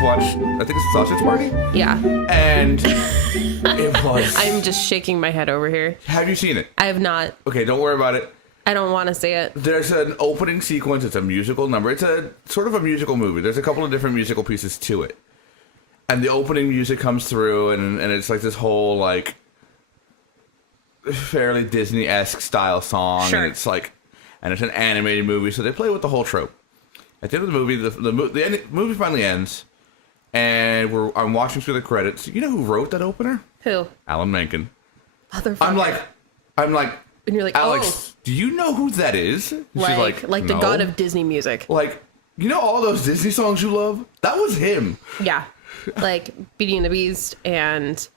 just watched, I think it's Sausage Party? Yeah. And it was... I'm just shaking my head over here. Have you seen it? I have not. Okay, don't worry about it. I don't want to see it. There's an opening sequence. It's a musical number. It's a sort of a musical movie. There's a couple of different musical pieces to it. And the opening music comes through, and it's like this whole, like, fairly Disney-esque style song. Sure. And it's like, and it's an animated movie, so they play with the whole trope. At the end of the movie, the movie finally ends, and I'm watching through the credits. You know who wrote that opener? Who? Alan Menken. Motherfucker. I'm like, and you're like, Alex, do you know who that is? And like the no. god of Disney music. Like, you know all those Disney songs you love? That was him. Yeah. Like Beauty and the Beast and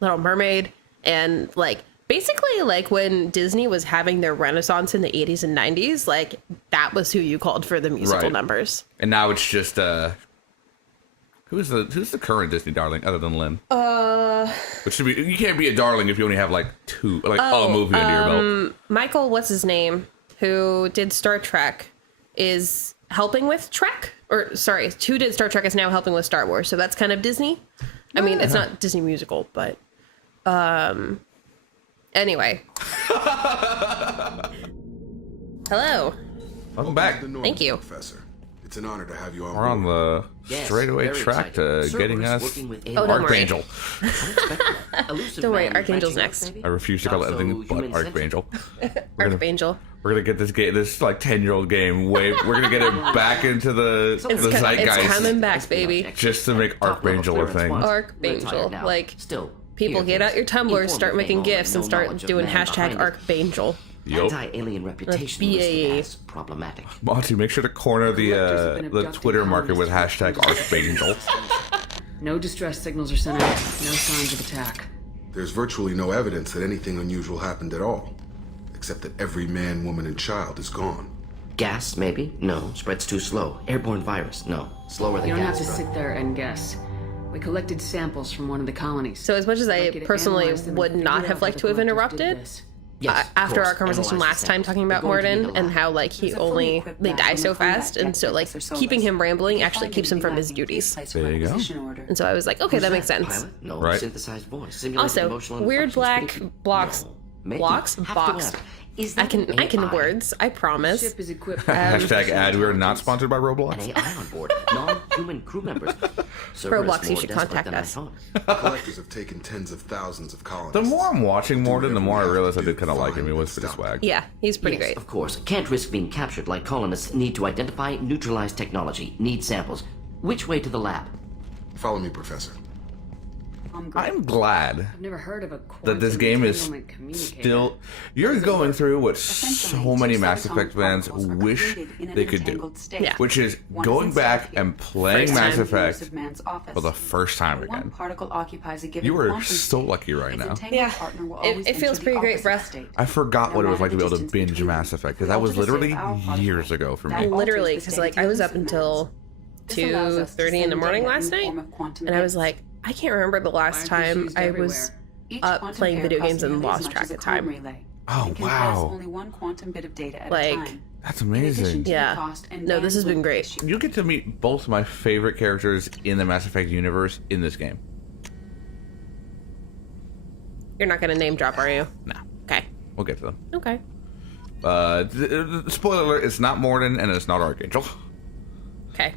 Little Mermaid and like basically like when Disney was having their renaissance in the 80s and 90s, like that was who you called for the musical numbers. And now it's just who's the current Disney darling other than Lynn? Which should be, you can't be a darling if you only have like a movie under your belt. Michael, what's his name, who did Star Trek, is helping with Trek. Or, sorry, who did Star Trek is now helping with Star Wars. So that's kind of Disney. I mean, it's not Disney musical, but... Anyway. Hello. Welcome back. Thank you. Professor. It's an honor to have you on We're on the straightaway track to getting us Archangel. Don't worry, Archangel's next. I refuse to call it anything but Archangel. Archangel. We're gonna get this like 10-year-old game. We're gonna get it back into the zeitgeist. It's coming back, baby. Just to make Archangel a thing. Archangel, like people get out your Tumblr, start making GIFs, and start doing hashtag Archangel. Anti-alien reputation is problematic. Monty, make sure to corner the Twitter market with hashtag Archangel. No distress signals are sent out. No signs of attack. There's virtually no evidence that anything unusual happened at all. Except that every man, woman, and child is gone. Gas, maybe? No. Spreads too slow. Airborne virus? No. Slower than You don't have gas. to sit there and guess. We collected samples from one of the colonies. So as much as I personally would not have liked to have interrupted, Yes, after course. our conversation Analyze last the time samples. talking about We're going to Morden need a and lab. how like they die so fast, and so like keeping him rambling actually keeps him from his duties. There you go. And so I was like, okay, that makes sense. Pilot? No. Right. Synthesized voice. Simulated Also, emotional weird inflections. black Could it be- blocks, No. Maybe. blocks, Have to box. ask. Is I that can an AI? words. I promise. Ship is equipped. Hashtag ad. We are not sponsored by An Roblox. AI on board. Non-human crew members. Roblox, you should contact us. Collectors have taken tens of thousands of colonists. The more I'm watching Morden, the more I realize I did kind of like him. He was pretty swag. Yeah, he's pretty Yes, great. of course. Can't risk being captured like colonists. Need to identify, neutralize technology. Need samples. Which way to the lab? Follow me, Professor. I'm glad I've never heard of a that this game is entanglement communicator. still... You're going through what so many Mass Effect fans wish they could do. Yeah. Which is going back and playing First Mass time. Effect for the first time again. You are so lucky right now. Yeah, it feels pretty great, bruh. I forgot what it was like to be able to binge Mass Effect, because that was literally years ago for me. Literally, because like I was up until 2:30 in the morning last night, and I was like, I can't remember the last time I was up playing video games and lost track of time. Oh, wow. Like, That's amazing. yeah. No, this has been great. You get to meet both my favorite characters in the Mass Effect universe in this game. You're not gonna name drop, are you? No, Okay. we'll get to them. Okay. Spoiler alert, it's not Morden and it's not Archangel. Okay.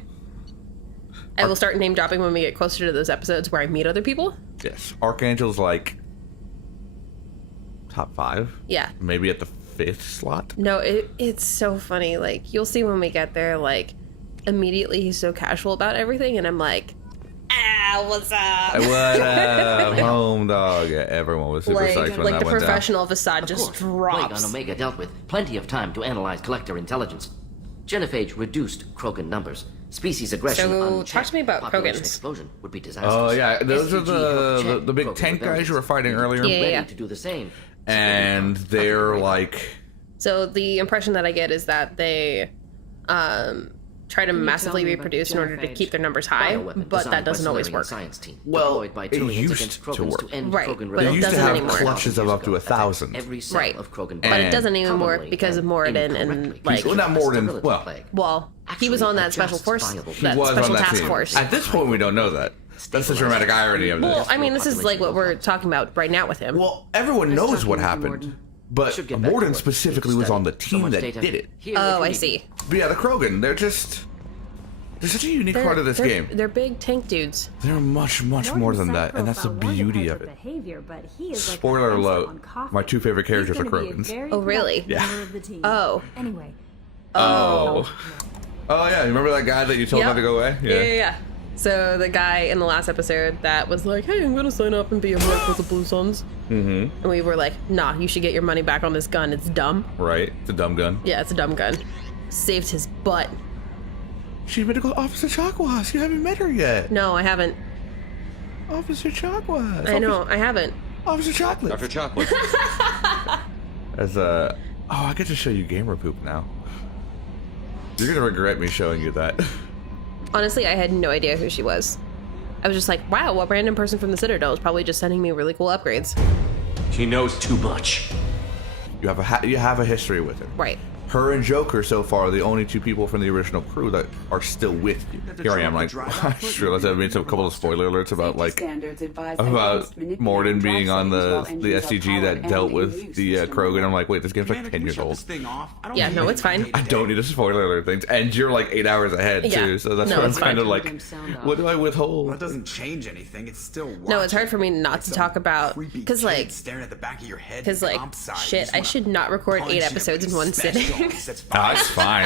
I will start name dropping when we get closer to those episodes where I meet other people. Yes, Archangel's like top 5. Yeah. Maybe at the 5th slot. No, it's so funny. Like, you'll see when we get there, like, immediately he's so casual about everything, and I'm like, what's up? What up, home dog? Yeah, everyone was super psyched when like that the went down. professional facade just Plague on drops. Omega dealt with. Plenty of time to analyze collector intelligence. Genophage reduced Krogan numbers. Species aggression So, unchecked. talk to me about Population Krogans. explosion would be disastrous. Oh yeah, those are STG helped check the big Krogan tank guys rebellions. you were fighting earlier. Yeah, Ready yeah. to do the same. And they're like, So the impression that I get is that they try to Can you massively tell me about reproduce in the order to genophage? keep their numbers high, Bioweapon but designed that doesn't by always Solarian work. Science team, Well, deployed by it trillions used against to Krogans work. to end Right, Krogan but it They rebellion. used to doesn't have anymore. clutches of up to 1,000. Every cell Right. of Krogan But it And- doesn't anymore commonly because of and Moradin and incorrectly like, Well, not Moradin. sterility Well, plague. well, he was on that special Just force, viable. He that was special on that task team. force. At this point, we don't know that. That's the dramatic irony of this. Well, I mean, this is like what we're talking about right now with him. Well, everyone knows talking what with happened, Morden. but Should get back to Morden work. specifically was on the So team much that data. did it. Here, Oh, if I you see. need- But yeah, the Krogan, they're such a unique part of this game. They're big tank dudes. They're much more than that, and that's the beauty of it. Spoiler alert, my two favorite characters are Krogans. Oh, really? Yeah. Oh. Anyway, Oh yeah, you remember that guy that you told Yep. not to go away? Yeah. So the guy in the last episode that was like, "Hey, I'm gonna sign up and be a merc with the Blue Suns," and we were like, "Nah, you should get your money back on this gun. It's dumb." Right, it's a dumb gun. Yeah, it's a dumb gun. Saved his butt. She's Medical Officer Chakwas. You haven't met her yet. No, I haven't. Officer Chakwas. I know, I haven't. Officer Chocolate. Dr. Chocolate. As I get to show you gamer poop now. You're gonna regret me showing you that. Honestly, I had no idea who she was. I was just like, wow, what random person from the Citadel is probably just sending me really cool upgrades. He knows too much. You have a history with her. Right. Her and Joker so far are the only two people from the original crew that are still with you. Here I am, like, I just realized I made a couple of spoiler alerts about Morden being on the SCG that dealt with the Krogan. I'm like, wait, this game's like 10 years old. Yeah, no, it's fine. I don't need a spoiler alert things, and you're like 8 hours ahead Yeah. too. So that's No, what I'm it's kind fine. of like. What do I withhold? Well, it doesn't change anything. It's still No, it's hard for me not to some talk about, creepy because kid like, staring at the back of your head. because like, shit, I should not record 8 episodes in one sitting. It's fine.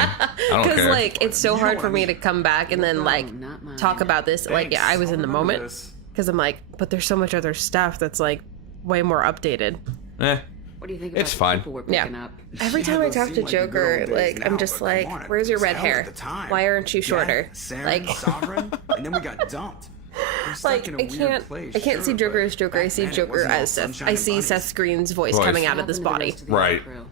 I don't Because care. like, it's so hard for me to come back and then like not mine. talk about this. Like, yeah, I was in the moment This. because I'm like, but there's so much other stuff that's like way more updated. Eh. What do you think about It's the fine. people we're Yeah. picking up? Every Yeah, time I those talk seem to like the good Joker, old days like, I'm now, just but like, come on, it where's your was red hell hair? at the time. Why aren't you shorter? Saren, Like, Sovereign, and then we got dumped. We're stuck like in a I weird can't, place, I can't see sure, Joker but as Joker. I back see then it Joker wasn't all as Seth. sunshine I and see bunnies. Seth Green's voice Voice. coming out What of this happened to the body. rest of the Right. crew?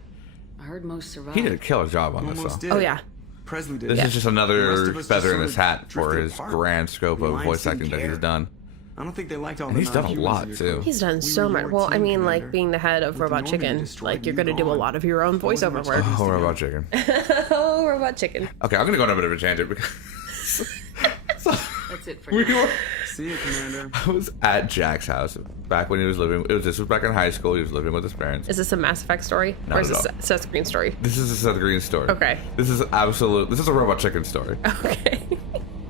I heard most survived. He did a killer job on this Almost though. did. Oh yeah. Presley did. This is just The rest another of us feather just in his sort of hat for drifted his apart. grand scope The of Alliance voice didn't acting that he's care. done. I don't think they liked all And the he's done a non-humans lot, in your too. crew. He's done We so were much. your Well, I team, mean, like Commander. being the head of With the Robot Normandy Chicken, destroyed, like you're you gonna do a gone. lot of your own There wasn't voiceover much work. else Oh, to do. Robot Chicken. Oh, Robot Chicken. Okay, I'm gonna go on a bit of a tangent because That's it for we now. were. See you, Commander. I was at Jack's house back when he was living. This was back in high school. He was living with his parents. Is this a Mass Effect story, Not or is at this all. a Seth Green story? This is a Seth Green story. Okay. This is absolute. This is a Robot Chicken story. Okay.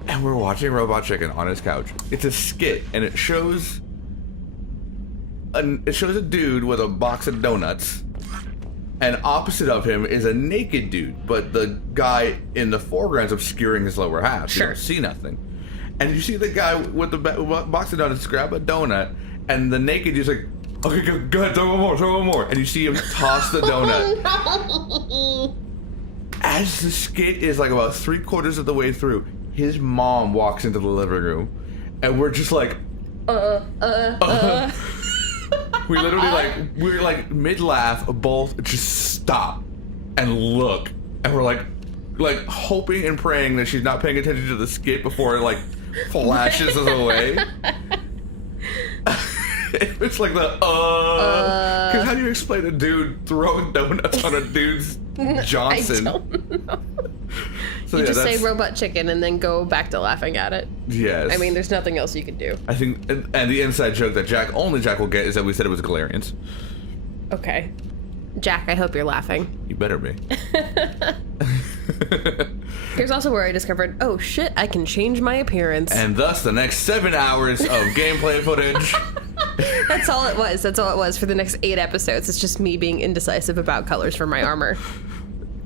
And we're watching Robot Chicken on his couch. It's a skit, and it shows a dude with a box of donuts, and opposite of him is a naked dude, but the guy in the foreground is obscuring his lower half. So you Sure. don't see nothing. And you see the guy with the box of donuts grab a donut, and the naked dude's like, okay, go ahead, throw one more. And you see him toss the donut. As the skit is like about 3/4 of the way through, his mom walks into the living room, and we're just like, we literally we're like mid laugh, both just stop and look, and we're like hoping and praying that she's not paying attention to the skit before it like flashes us away. It's like the because how do you explain a dude throwing donuts on a dude's Johnson? I don't know. So You yeah, just say that's- Robot Chicken and then go back to laughing at it. Yes. I mean, there's nothing else you could do. I think, and the inside joke that only Jack will get is that we said it was Galarians. Okay. Jack, I hope you're laughing. You better be. Here's also where I discovered, oh shit, I can change my appearance. And thus, the next 7 hours of gameplay footage. That's all it was. That's all it was for the next 8 episodes. It's just me being indecisive about colors for my armor.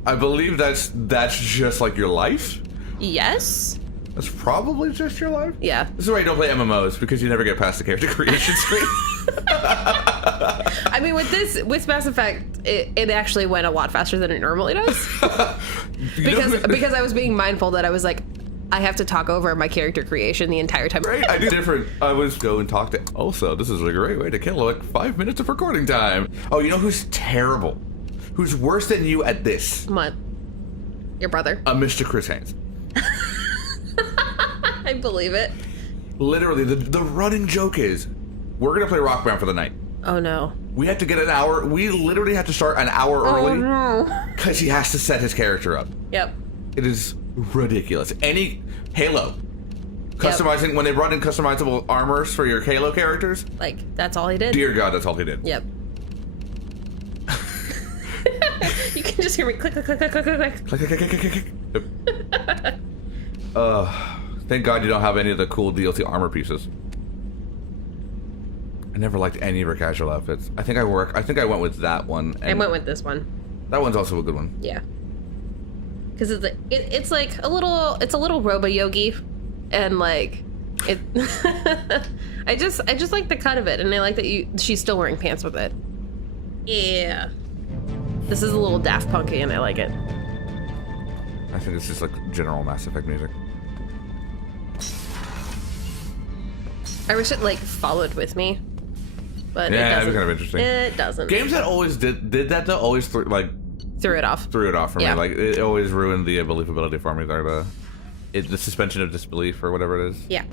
I believe that's just like your life. Yes? That's probably just your life. Yeah. This is why you don't play MMOs, because you never get past the character creation screen. I mean, with Mass Effect, it actually went a lot faster than it normally does. because I was being mindful that I was like, I have to talk over my character creation the entire time. Right, I do different. I was go and talk to. Also, this is a great way to kill like 5 minutes of recording time. Oh, you know who's terrible? Who's worse than you at this? What? Your brother? Mr. Chris Haynes. I believe it. Literally, the running joke is, we're gonna play Rock Band for the night. Oh no. We have to get an hour. We literally have to start an hour early because he has to set his character up. Yep. It is ridiculous. Any Halo customizing when they brought in customizable armors for your Halo characters. Like that's all he did. Dear God, that's all he did. Yep. You can just hear me click, click, click, click, click, click. Click, click, click, click, click. Thank God you don't have any of the cool DLC armor pieces. I never liked any of her casual outfits. I think I went with that one. I went with this one. That one's also a good one. Yeah. Because it's like a little Robo Yogi, and like it. I just like the cut of it, and I like that she's still wearing pants with it. Yeah. This is a little Daft Punky, and I like it. I think it's just like general Mass Effect music. I wish it like followed with me, but Yeah, it that'd doesn't. be kind of interesting. It doesn't. Games that always did that though always threw Threw it off. for Yeah. me. Like it always ruined the believability for me. The suspension of disbelief or whatever it is. Yeah.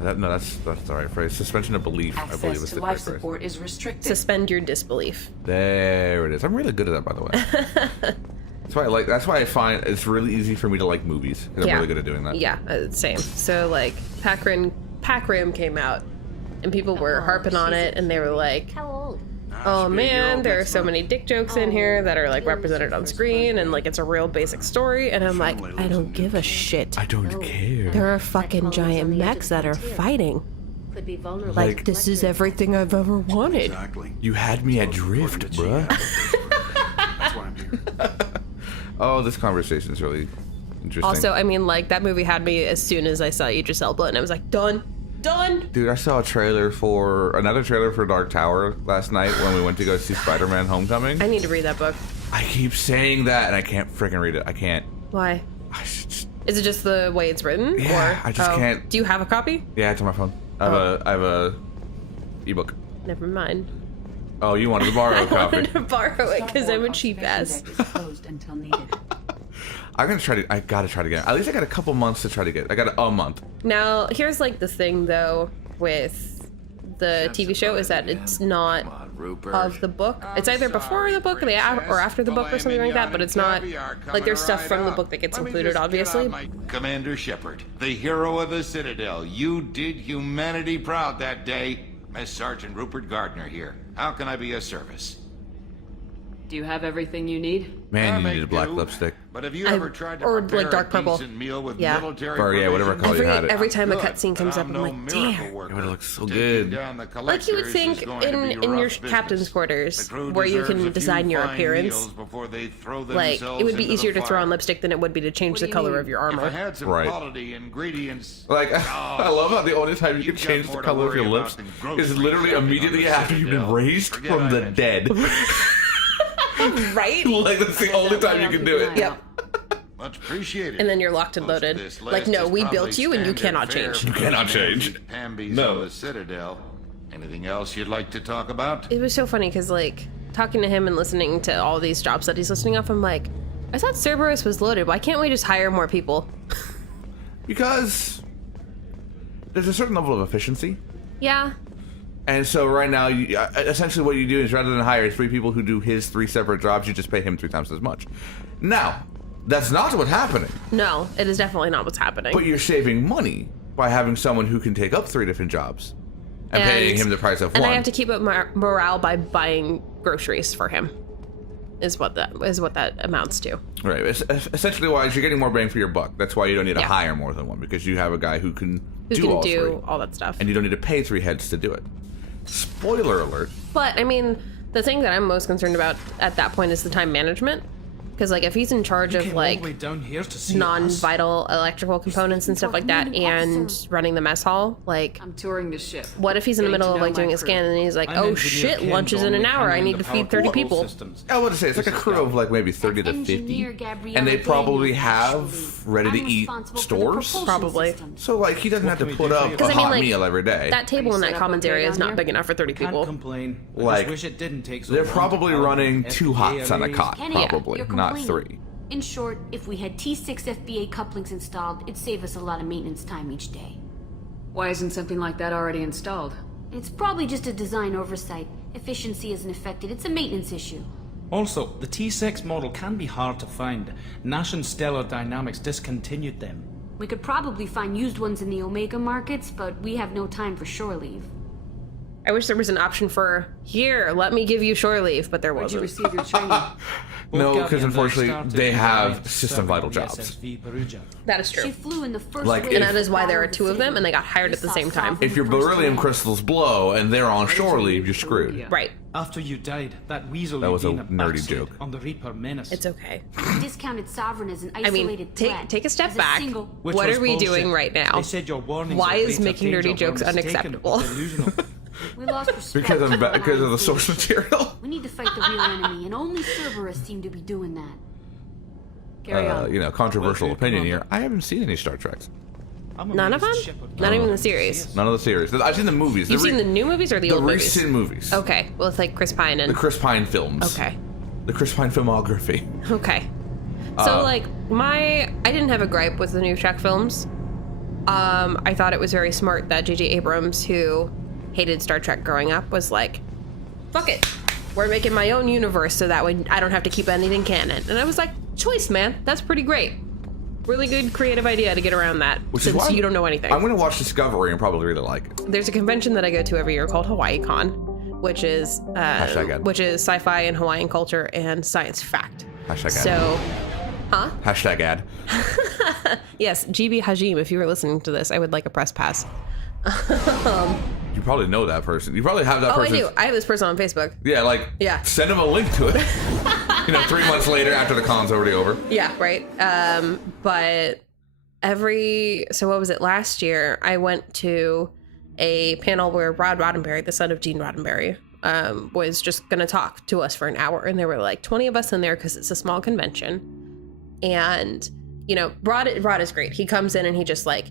That's the right phrase. Suspension of belief, I believe Access is to the life correct phrase. support is restricted. Suspend your disbelief. There it is. I'm really good at that, by the way. That's why I find it's really easy for me to like movies. 'Cause I'm really good at doing that. Yeah, same. So like Pac Rim came out, and people were harping on it, and they were like, How old? "Oh man, there are so many dick jokes in here that are like represented on screen, and like it's a real basic story." And I'm like, I don't give a shit. I don't care. There are fucking giant mechs that are fighting. Could be vulnerable. Like this is everything I've ever wanted. Exactly. You had me at drift, bruh. That's why I'm here. Oh, this conversation is really interesting. Also, I mean, like that movie had me as soon as I saw Idris Elba, and I was like, done. Dude, I saw another trailer for Dark Tower last night when we went to go see Spider-Man Homecoming. I need to read that book. I keep saying that and I can't freaking read it. I can't. Why? I should just, Is it just the way it's written? Yeah, or, I just can't. Do you have a copy? Yeah, it's on my phone. I have a ebook. Never mind. Oh, you wanted to borrow a I copy. wanted to borrow it because I'm a cheap ass. Deck is closed until needed. I gotta try to get it. At least I got a couple months to try to get it. I got a month. Now, here's like the thing though with the TV show is that it's not of the book. It's either before the book or after the book or something like that, but it's not like there's stuff from the book that gets included, obviously. Commander Shepard, the hero of the Citadel. You did humanity proud that day. Mess Sergeant Rupert Gardner here. How can I be of service? Do you have everything you need? Man, you I needed may black do, lipstick. But have you ever tried to or, prepare like, dark a purple. decent meal with Yeah. military Or, yeah, whatever provisions? color you had it. Every time a Good, cutscene comes but up, I'm no like, miracle damn. worker. It would've looked so Taking good. down the Like you would collectors is think going to be in your rough captain's business. quarters, The crew where you deserves a can few design your fine appearance, meals before they throw like themselves it would be into easier the to throw on fire. lipstick than it would be to change What the do you color mean? of your If I armor. had some Right. quality ingredients. Like, I love how the only time you can You've got change more the to color of worry your about lips than is grocery literally shopping immediately on the after you've been Citadel. raised Forget from I the mentioned dead. Right? Like, that's the only time you can do it. Yep. Much appreciated. And then you're locked and Most of loaded. this Like, list no, is we probably built you and you standard cannot fare change. for You cannot Pambies change. Pambies No. on the Citadel. Anything else you'd like to talk about? It was so funny because, like, talking to him and listening to all these jobs that he's listing off, I'm like, I thought Cerberus was loaded. Why can't we just hire more people? Because there's a certain level of efficiency. Yeah. And so right now, essentially what you do is rather than hire 3 people who do his 3 separate jobs, you just pay him 3 times as much. Now, that's not what's happening. No, it is definitely not what's happening. But you're saving money by having someone who can take up 3 different jobs and paying him the price of one. And I have to keep up morale by buying groceries for him. Is what that amounts to. Right. Essentially, wise, you're getting more bang for your buck. That's why you don't need to Yeah. hire more than one, because you have a guy who can Who do can all do 3, all that stuff. and you don't need to pay 3 heads to do it. Spoiler alert. But I mean, the thing that I'm most concerned about at that point is the time management. Because like if he's in charge of like non-vital electrical components and stuff like that, and running the mess hall, like I'm touring the ship. what if he's in the Getting middle to of know like my doing a crew. scan and he's like, oh shit, lunch is in an hour. I need to feed 30 people. I would say it's like a crew of like maybe 30 to 50, and they probably have ready-to-eat stores. Probably. So like he doesn't have to put up a 'Cause I mean, hot like, meal every day. That table in that set up commons a area bed is on not here? big enough for 30 people. complain. Like, wish it didn't take so They're long probably to running power 2 hots on a FKA cot, Kenny, probably, you're not complaining. 3. In short, if we had T6 FBA couplings installed, it'd save us a lot of maintenance time each day. Why isn't something like that already installed? It's probably just a design oversight. Efficiency isn't affected, it's a maintenance issue. Also, the T6 model can be hard to find. Nash and Stellar Dynamics discontinued them. We could probably find used ones in the Omega markets, but we have no time for shore leave. I wish there was an option for, here, let me give you shore leave, but there Where'd you wasn't. receive your training? No, Both because Gabby and I unfortunately started they in have the system vital serving jobs. SSV Perugia. That is She true. flew in the first Like, wave And that is why there are of two of them, and they got hired We at the saw same time. Sovereign If your first beryllium wave. crystals blow and they're on shore leave, you're screwed. Right. After you died, that weasel That was a Eugenia nerdy backslid joke. on the Reaper Menace. It's okay. We discounted Sovereign as an I isolated mean, threat. take a step as back. single- Which What was are we bullshit. doing right now? They said your warnings Why of is greater making danger nerdy jokes were mistaken unacceptable? or delusional. We lost respect Because for because of the alliance source leadership. material. We need to fight the real enemy, and only Cerberus seem to be doing that. Carry on. Controversial Well, opinion come here. on. I haven't seen any Star Treks. I'm None of them? amazed Shepard Not even the didn't series. see us. None of the series. I've seen the movies. You've seen the new movies or the the old movies? recent movies. Okay. Well, it's like Chris Pine and... The Chris Pine films. Okay. The Chris Pine filmography. Okay. So, I didn't have a gripe with the new Trek films. I thought it was very smart that J.J. Abrams, who hated Star Trek growing up, was like, fuck it. We're making my own universe so that way I don't have to keep anything canon. And I was like, choice, man. That's pretty great. Really good creative idea to get around that, Which is since why you don't know anything. I'm going to watch Discovery and probably really like it. There's a convention that I go to every year called HawaiiCon, which is Hashtag ad. sci-fi and Hawaiian culture and science fact. Hashtag ad. So, Hashtag ad. yes, GB Hajim, if you were listening to this, I would like a press pass. You probably know that person. You probably have that Oh, I person. do. I have this person on Facebook. Yeah, Yeah. send them a link to it. 3 months later after the con's already over. Yeah, right. But so what was it, last year, I went to a panel where Rod Roddenberry, the son of Gene Roddenberry, was just going to talk to us for an hour. And there were like 20 of us in there because it's a small convention. And, Rod is great. He comes in and he's like,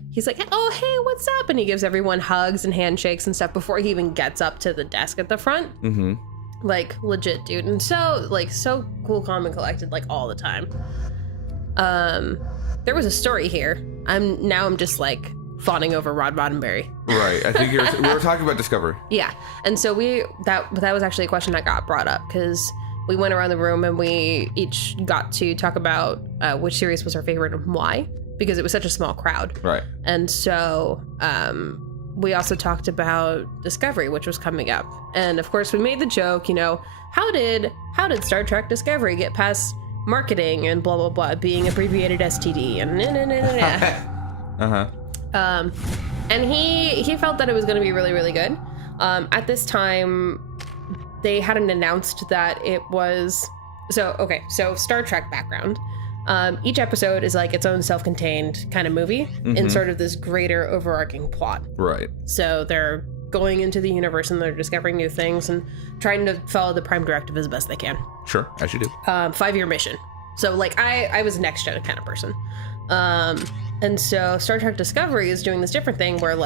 oh, hey, what's up? And he gives everyone hugs and handshakes and stuff before he even gets up to the desk at the front. Mm-hmm. Like, legit, dude. And so cool, calm, and collected, all the time. There was a story here. I'm just fawning over Rod Roddenberry. Right. I think we were talking about Discovery. Yeah. And so that was actually a question that got brought up because we went around the room and we each got to talk about which series was our favorite and why, because it was such a small crowd. Right. And so we also talked about Discovery, which was coming up. And of course we made the joke, how did Star Trek Discovery get past marketing and blah, blah, blah, being abbreviated STD and Uh-huh. and he felt that it was going to be really, really good. At this time, they hadn't announced that it was... So Star Trek background. Each episode is its own self-contained kind of movie in sort of this greater overarching plot. Right. So they're going into the universe and they're discovering new things and trying to follow the Prime Directive as best they can. Sure, as you do. 5-year mission. So I was a next gen kind of person. And so Star Trek Discovery is doing this different thing where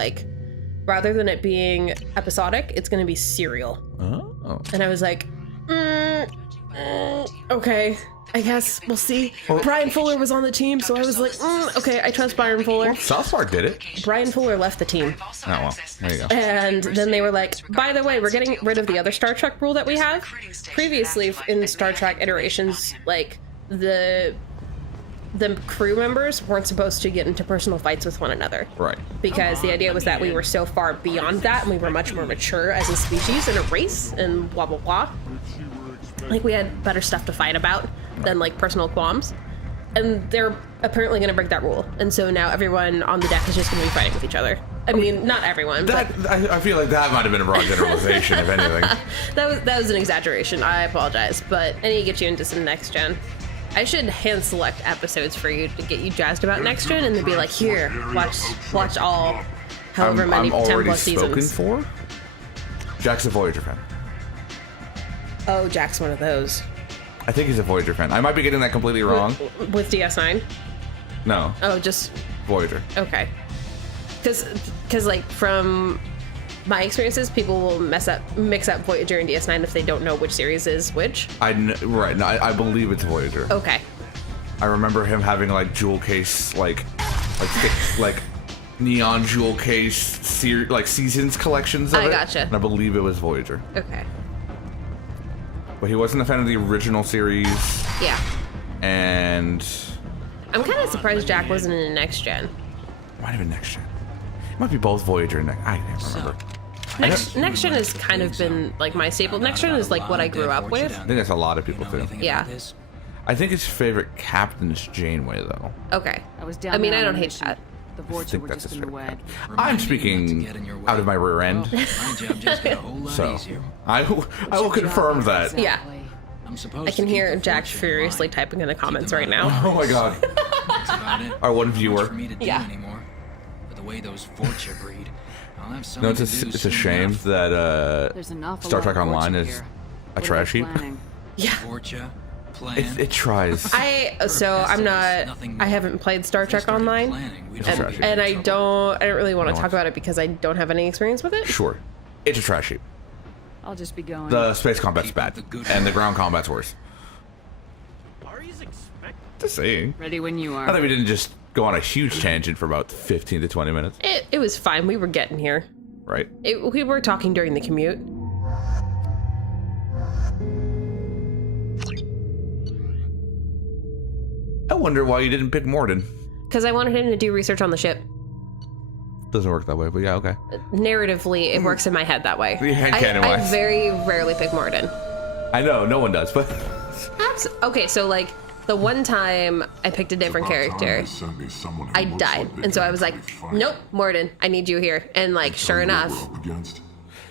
rather than it being episodic, it's going to be serial. Oh. And I was like, okay, I guess we'll see. Brian Fuller was on the team, so I was like, okay, I trust Brian Fuller. South Park did it. Brian Fuller left the team. Oh, well, there you go. And then they were like, by the way, we're getting rid of the other Star Trek rule that we have. Previously, in Star Trek iterations, the crew members weren't supposed to get into personal fights with one another. Right. Because the idea was that we were so far beyond that and we were much more mature as a species and a race and blah, blah, blah. We had better stuff to fight about than personal qualms. And they're apparently going to break that rule. And so now everyone on the deck is just going to be fighting with each other. I mean, not everyone. I feel like that might have been a broad generalization, if anything. That was an exaggeration. I apologize. But I need to get you into some next gen. I should hand select episodes for you to get you jazzed about next gen, and then be like, here, watch all, however many 10 plus seasons. I'm already spoken for. Jack's a Voyager fan. Oh, Jack's one of those. I think he's a Voyager fan. I might be getting that completely wrong. With DS9? No. Oh, just Voyager. Okay. Because from my experiences, people will mix up Voyager and DS9 if they don't know which series is which. Right. No, I believe it's Voyager. Okay. I remember him having like jewel case, like thick, like neon jewel case, seasons collections of I it. gotcha. And I believe it was Voyager. Okay. But he wasn't a fan of the original series. Yeah. And I'm kind of surprised Jack wasn't in the next gen. might have been next gen. It might be both Voyager and I can't remember. Next gen has kind of been like my staple. Next gen is like what I grew up with. I think that's a lot of people too. Yeah. I think his favorite captain is Janeway though. Okay. I was down I mean, there I on don't a hate mission. that. The I Vorcha think were that's just his in the favorite way. captain. I'm speaking out of my rear end. My job just got a whole lot So easier. I will confirm that. Yeah. I'm supposed I can to keep hear the Jack Vorcha in furiously line. typing in the comments them right out of now. Oh my god. That's about it. Our one Not much viewer. for me to do Yeah. anymore. But the way those Vorcha breed, I'll have No, something it's to do a soon shame enough. that There's an awful Star lot Trek of Online Vorcha is here. a What are they trash heap. planning? Yeah. Vorcha, plan. It tries. I haven't played Star Trek Online, and I don't really want to talk about it because I don't have any experience with it. Sure, it's a trash heap. I'll just be going. The space combat's bad, and the ground combat's worse. Just saying. Ready when you I are. thought we didn't just go on a huge tangent for about 15 to 20 minutes, It was fine. We were getting here. right? We were talking during the commute. I wonder why you didn't pick Morden. Because I wanted him to do research on the ship. Doesn't work that way, but yeah, okay. Narratively, it works in my head that way. The headcanon I wise. very rarely pick Morden. I know, no one does, but Okay, so like the one time I picked a different character, I died. And so I was like, nope, Morden, I need you here. And like, sure enough,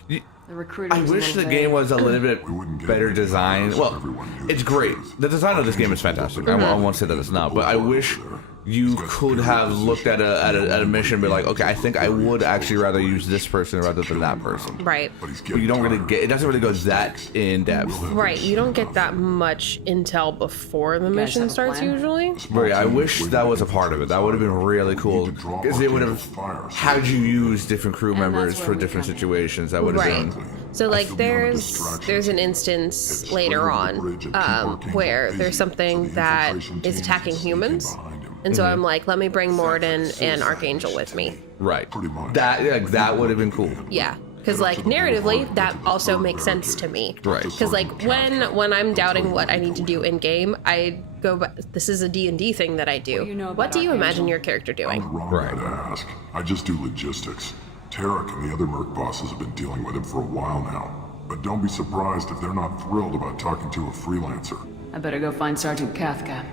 The recruiter I was a wish the little game vague. was a little bit better designed. Well, it's great. The design of this game is fantastic. I won't say that it's not, but I wish you could have looked at a mission and be like, okay, I think I would actually rather use this person rather than that person. right. But you don't really get, it doesn't really go that in depth. Right, you don't get that much intel before the mission have a starts plan? usually. But yeah, I wish that was a part of it. That would have been really cool. Because it would have had you use different crew members where for we different come in. situations. That would have Right. been. So like there's an instance later on where there's something that is attacking humans. And so I'm like, let me bring Morden and Archangel with me. Right. That would have been cool. Yeah. Because like narratively, that also makes sense to me. Right. Because like when I'm doubting what I need to do in game, I go. This is a D&D thing that I do. What do you know What about do you imagine Archangel? your character doing? Wrong Right. guy to ask. I just do logistics. Tarek and the other Merc bosses have been dealing with him for a while now. But don't be surprised if they're not thrilled about talking to a freelancer. I better go find Sergeant Kafka.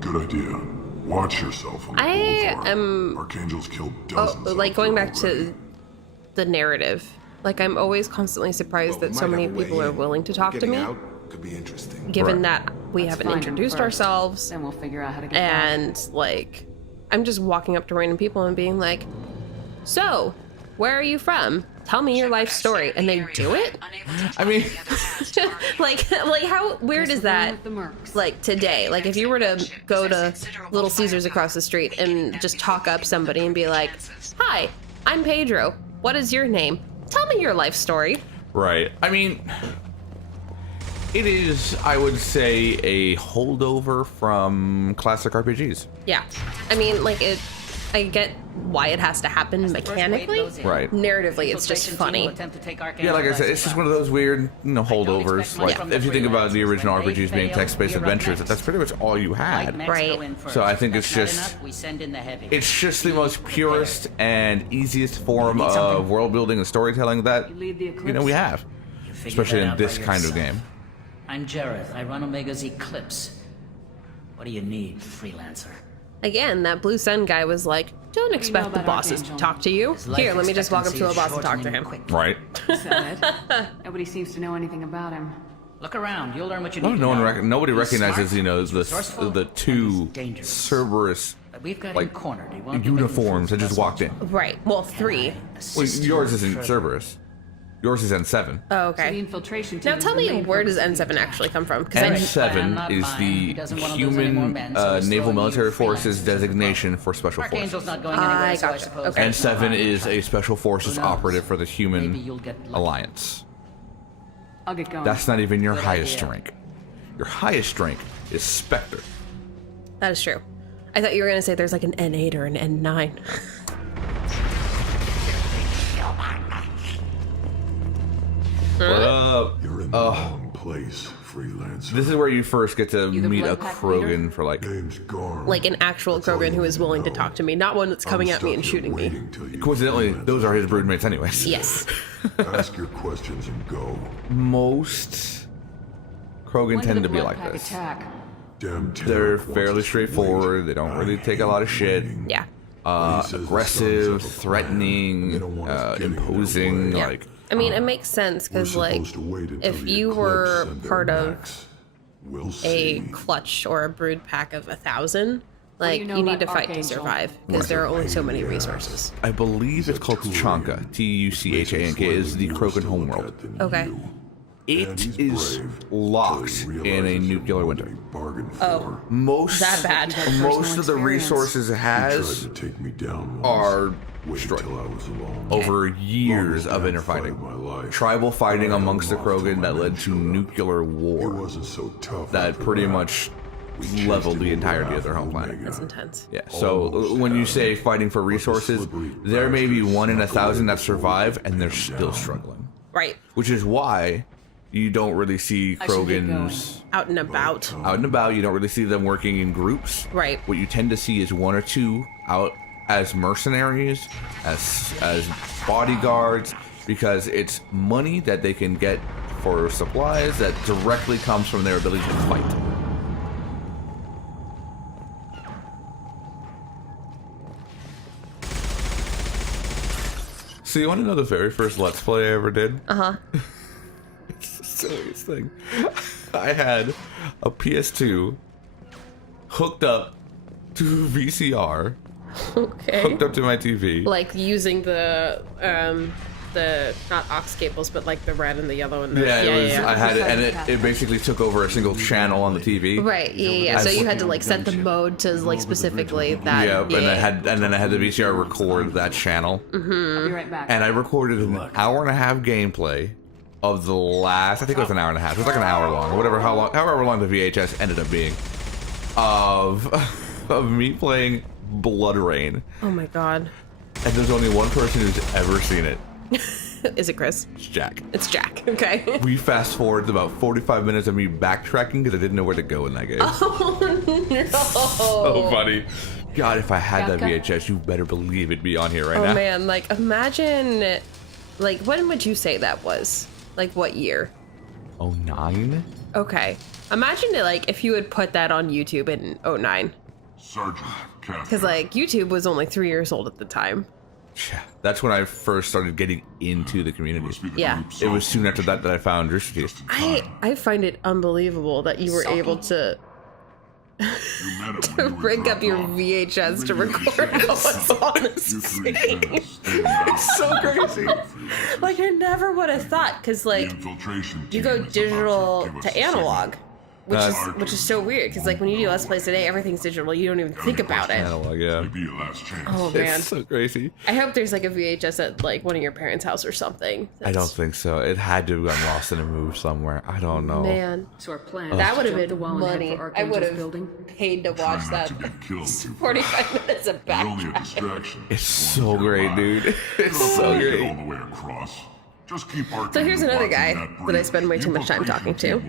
Good idea. Watch yourself on the I boulevard. am- Archangel's killed dozens. Like of going them back already. to the narrative. Like I'm always constantly surprised that so many people are willing to talk to Getting me, out could be interesting. given Right. that we Let's haven't find him introduced first. ourselves. Then we'll figure out how to get back. And like I'm just walking up to random people and being like, so where are you from? Tell me your life story. And they do it. I mean, like how weird Guess is we're going that? with the Mercs. Like today, like if you were to go to Little Caesars across the street and just talk up somebody and be like, hi, I'm Pedro, what is your name? Tell me your life story. right. I mean, it is, I would say, a holdover from classic RPGs. Yeah, I mean, like I get why it has to happen mechanically. Right. Narratively, it's just funny. Yeah, like I said, it's just one of those weird, holdovers. Like, if you think about the original RPGs being text-based adventures, that's pretty much all you had. Right. So I think it's just the most purest and easiest form of world building and storytelling that Lead the Eclipse. we have, especially in this kind of game. I'm Jareth. I run Omega's Eclipse. What do you need, freelancer? Again, that Blue Sun guy was like, don't expect the about bosses Archangel? to talk to you. Here, let me just walk up to a boss and talk to him. Right. Is that it? Nobody seems to know anything about him. Look around. You'll learn what you No, need to no one know. nobody He's recognizes, smart, the resourceful, and two he's dangerous. Cerberus But we've got him like cornered. He won't give any uniforms that truth. just walked in. Right. Well, 3. Well, Assist yours you isn't further. Cerberus. Yours is N7. Oh, So the okay. infiltration team Now has tell been me, made where for does specific N7 actually come from? Because I N7 not is mine. He doesn't want the to lose any more human men, so he's naval throwing military you forces freelancers designation for special Archangel's forces. not going anywhere, I so I gotcha. suppose... Okay. N7 is a special forces Who knows? operative for the Maybe human you'll get lucky. alliance. I'll get going. That's not even your Good highest idea. rank. Your highest rank is Spectre. That is true. I thought you were gonna say there's like an N8 or an N9. What up? You're in the wrong place, freelancer. This is where you first get to You the meet a blood pack Krogan leader? for like Like an actual Krogan who is willing to talk to me, not one that's coming at me and shooting me. coincidentally, those are his broodmates anyways. Yes. Ask your questions and go. Most Krogan When did tend the to be blood like pack this. attack? Damn They're Tarek wants fairly us to straightforward. wait. They don't really I take a lot of hate shit. waiting. Yeah. He says the Aggressive, sons have a plan. threatening, They don't want us getting in their imposing. way. Yeah. Like, I mean, it makes sense We're because, like, supposed to wait until if the you eclipse were and their part of max. We'll a see. clutch or a brood pack of 1,000, like, you know you need about to fight to Archangel? survive because there are only so many resources. I believe it's called Tuchanka. Tuchank is the Krogan homeworld. Okay. It is locked in a nuclear winter. Oh, Most that bad. most of the resources it has Take me down are Wait destroyed till I was alone. over years of Longest damn fight interfighting. of my life. Tribal fighting I had amongst the them off till Krogan my that men led to showed up. nuclear It war wasn't so tough that after pretty that. much We chased leveled him the over entirety of half their home planet. Omega. That's intense. Yeah, so Almost when you had say him. fighting for But the resources, slippery there may be bastards 1 in 1,000 that snuck away survive and and they're took me still down. struggling. Right. Which is why you don't really see I should get Krogans Out and about. out and about. You don't really see them working in groups. Right. What you tend to see is 1 or 2 out as mercenaries, as bodyguards, because it's money that they can get for supplies that directly comes from their ability to fight. So you want to know the very first Let's Play I ever did? Uh-huh. It's the silliest thing. I had a PS2 hooked up to a VCR, Okay. hooked up to my TV. Like using the not aux cables, but like the red and the yellow and the Yeah, it was. I had it, and it basically took over a single channel on the TV. Right, yeah. So you had to like set the mode to like specifically that. Yeah, and then I had the VCR record that channel, I'll be right back. and I recorded an hour and a half gameplay of the last. I think it was an hour and a half. It was like an hour long, or whatever. However long the VHS ended up being, of me playing Blood Rain. Oh my god. And there's only one person who's ever seen it. Is it Chris? It's Jack. It's Jack. Okay. We fast forward to about 45 minutes of me backtracking because I didn't know where to go in that game. Oh no. So funny. God, if I had that VHS, you better believe it'd be on here right Oh now. man, like imagine, like when would you say that was? Like what year? 09? Okay. Imagine it, like if you would put that on YouTube in 09. Sergeant, Because like YouTube was only 3 years old at the time. Yeah, that's when I first started getting into the community. Yeah. It was soon after that that I found Rooster Teeth. I find it unbelievable that you were able to break up your VHS to record what's on the screen. It's so crazy. Like I never would have thought, because like you go digital to analog, which is so weird, because like when you do Let's Plays today, everything's digital. You don't even think about it. Analog, yeah. Oh man, It's so crazy. I hope there's like a VHS at like one of your parents' house or something. I don't think so. It had to have gotten lost in a move somewhere. I don't know. Man, So our plan that is would to have jump the been wall and head money. for I would Archangel's have building. paid to watch that 45 minutes of back. It's so great, dude. It's so great. all the way across. Just keep So here's another guy that I spend way too much time talking to.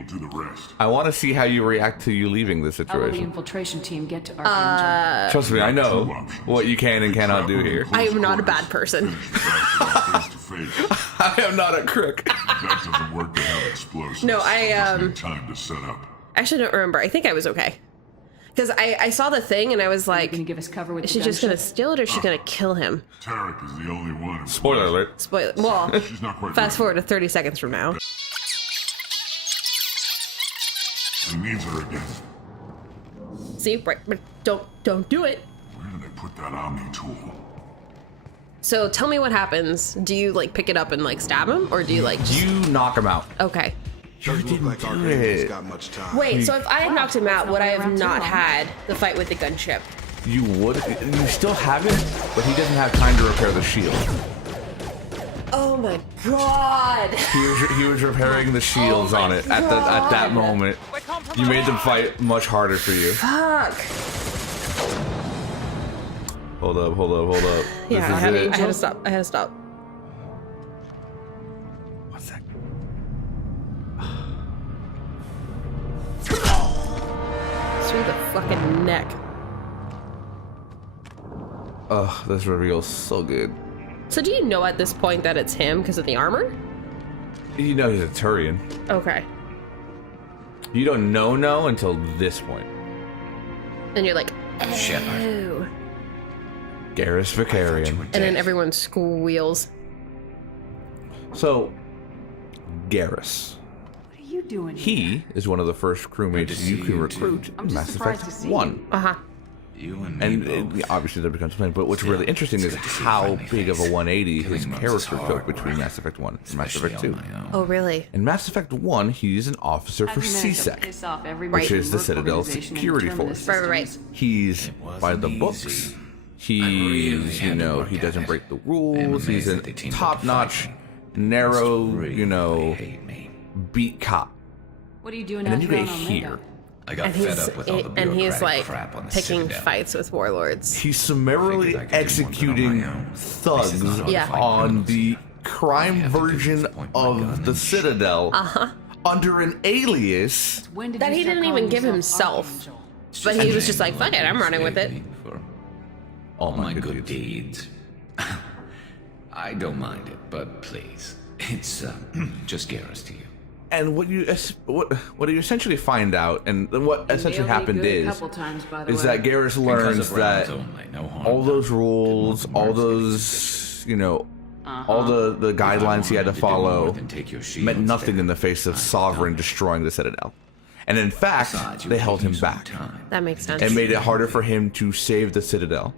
I want to see how you react to you leaving this How will the situation. infiltration team get to Archangel? Trust me, I know what you can and cannot do here. I am not a bad person. I am not a crook. That doesn't work to have explosives. No, I Just need time to set up. actually don't remember. I think I was okay. Because I saw the thing and I was like, Can you give us cover with is the she just gonna gunship? steal it or is she gonna kill him? Tarek is the only one. Spoiler alert. Spoiler. Well, She's not quite fast ready. forward to 30 seconds from now. He needs her again. See, right, but don't do it. Where did they put that Omni tool? So tell me what happens. Do you like pick it up and like stab him, or do you like? Just... You knock him out. Okay. You didn't do it. Wait, so if I had knocked him out, would I have not had the fight with the gunship? You would. You still have it, but he doesn't have time to repair the shield. Oh my god! He was repairing the shields on it at that moment. You made them fight much harder for you. Fuck. Hold up. Yeah, I had to stop. What's that? Through the fucking neck. Ugh, this reveal's so good. So do you know at this point that it's him because of the armor? You know he's a Turian. Okay. You don't know until this point. And you're like, Shepard. oh. Garrus Vicarian. And then everyone squeals. So, Garrus. What are you doing here? He is one of the first crewmates you can recruit I'm in just Mass surprised Effect to see 1. Uh-huh. You and me And both. obviously there becomes something, but what's really interesting is how big of a 180 his character took between Mass Effect 1 and Mass Effect 2. Oh, really? In Mass Effect 1, he's an officer for How'd you manage to CSEC, piss off every which is the Merc Citadel's organization and security terminus force. Right. He's by the books. He's, he doesn't break the rules. He's a top-notch, narrow, beat cop. What are you doing And then out you here get on here. Omega? I got fed up with all the he's like bureaucratic crap on the picking Citadel. fights with warlords. He's summarily executing thugs on the crime version of the Citadel under an alias When did That you he start didn't even calling give yourself himself. Archangel? But he was just like, fuck it, I'm running with it. all my Good deeds. I don't mind it, but please. It's just Garrus to you. And what you essentially find out, and what essentially Nailed me happened good a is couple times, by the way. that Garrus learns that all those rules, all those, all the guidelines he had to follow meant nothing in the face of Sovereign destroying the Citadel. And in fact, they held him back. That makes sense. And made it harder for him to save the Citadel.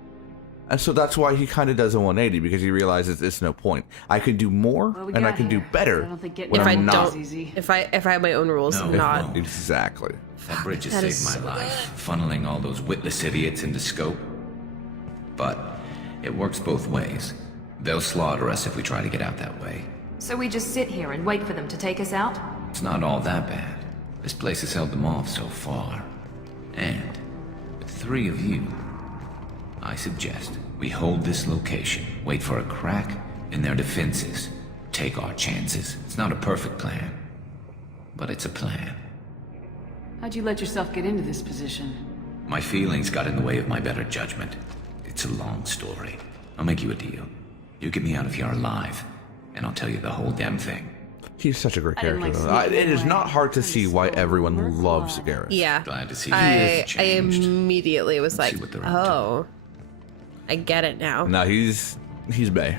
And so that's why he kind of does a 180, because he realizes it's no point. I can do more, Well, we and I got can do here. better I don't think getting when if I I'm not. don't, if I have my own rules, not. Exactly. That bridge has That saved is my so life, funneling all those witless idiots into scope. But it works both ways. They'll slaughter us if we try to get out that way. So we just sit here and wait for them to take us out? It's not all that bad. This place has held them off so far. And with 3 of you, I suggest we hold this location, wait for a crack in their defenses, take our chances. It's not a perfect plan, but it's a plan. How'd you let yourself get into this position? My feelings got in the way of my better judgment. It's a long story. I'll make you a deal. You get me out of here alive, and I'll tell you the whole damn thing. He's such a great I didn't character. like though. It is Sleeping not Away. hard to see why everyone loves Garrus. Yeah. Glad to see I changed. immediately was Let's like, see what they're up to. oh, I get it now. Now he's Bay.